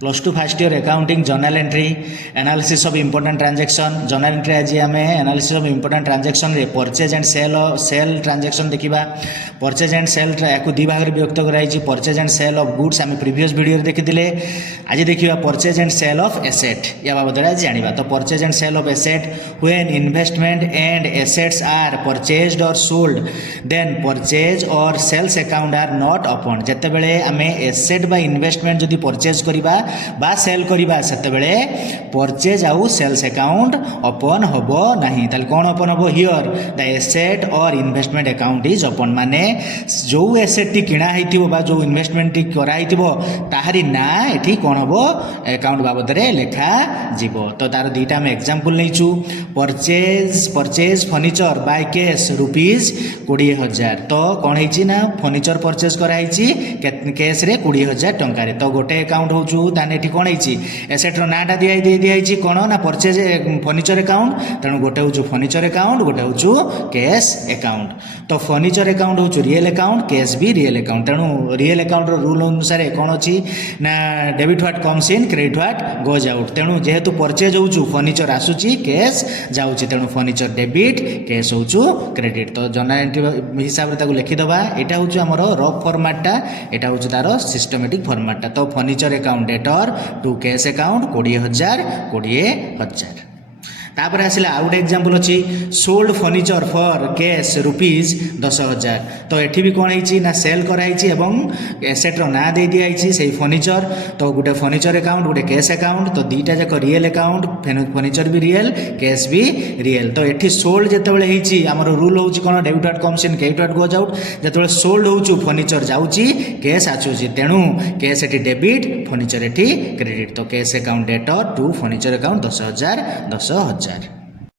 plus two first year accounting journal entry analysis of important transaction journal entry आज आम analysis of important transaction रे purchase and sale transaction देखा purchase and sale या दि भाग में विभक्त कराई purchase and sale of goods आम प्रीवियस वीडियो देखी आज देखा purchase and sale of asset या बाबद आज जाना तो purchase and sale of asset when investment and assets are purchased और सोल्ड देन परचेज और sales account are not open जितेबले आम एसेट बा इन्वेस्टमेंट जदि परचेज करवा बा सेल करवा सेतेबेले परचेज आउ सेल्स अकाउंट ओपन होबो नहीं ताले कौन ओपन होबो हियर द एसेट और इन्वेस्टमेंट अकाउंट इज ओपन माने जो एसेट टी किणा हेतिबो बा जो इन्वेस्टमेंट टी करा हेतिबो ताहारी ना एठी कौन होबो अकाउंट बाबद रे लेखा जीवो तो तार दुईटा हम एग्जांपल नैचु purchase furniture by cash rupees 20,000 तो कौन है ना फर्निचर परचेज कराई कैश रे 20,000 टंका रे तो गोटे अकाउंट होचु ताने एठी कौन है एसेट्र नाटा दिखाई कौन ना परचेज फर्निचर अकाउंट तेणु गोटे हूँ फर्निचर अकाउंट गोटे हूँ कैश अकाउंट तो फर्निचर अकाउंट हूँ रियल अकाउंट कैश भी रियल अकाउंट तेणु रियल अकाउंट रूल अनुसार कौन अच्छी ना debit what comes in credit what goes out तेणु जेहेतु परचेज हूँ फर्निचर आसूची कैश जाऊँगी तेणु फर्निचर डेबिट कैश हूँ क्रेडिट तो जर्नल एंट्री हिसाब से लिखिदबा यहाँ हूँ आमर रफ फर्माटा यहाँ हूँ तार सिस्टमेटिक फर्माटा तो furniture account debtor to cash account 20,000 तापर आसला आउ गोटे एग्जांपल अच्छी sold furniture for cash rupees 10,000 तो एठी भी कौन है ना सेल कराई एसेट्र ना दे दिखाई से फर्निचर तो गोटे फर्निचर अकाउंट गोटे कैश अकाउंट तो दुईटा जाक रियल अकाउंट फर्निचर भी रियल कैश भी रियल तो एठी सोल्ड जिते आमर रूल हूँ कौन debit what comes in credit what goes out जिते सोल्ड हूँ फर्निचर जाऊँगी कैश आसूची तेणु कैश एटी डेबिट फर्निचर एटी क्रेडिट तो cash account debtor to furniture account 10,000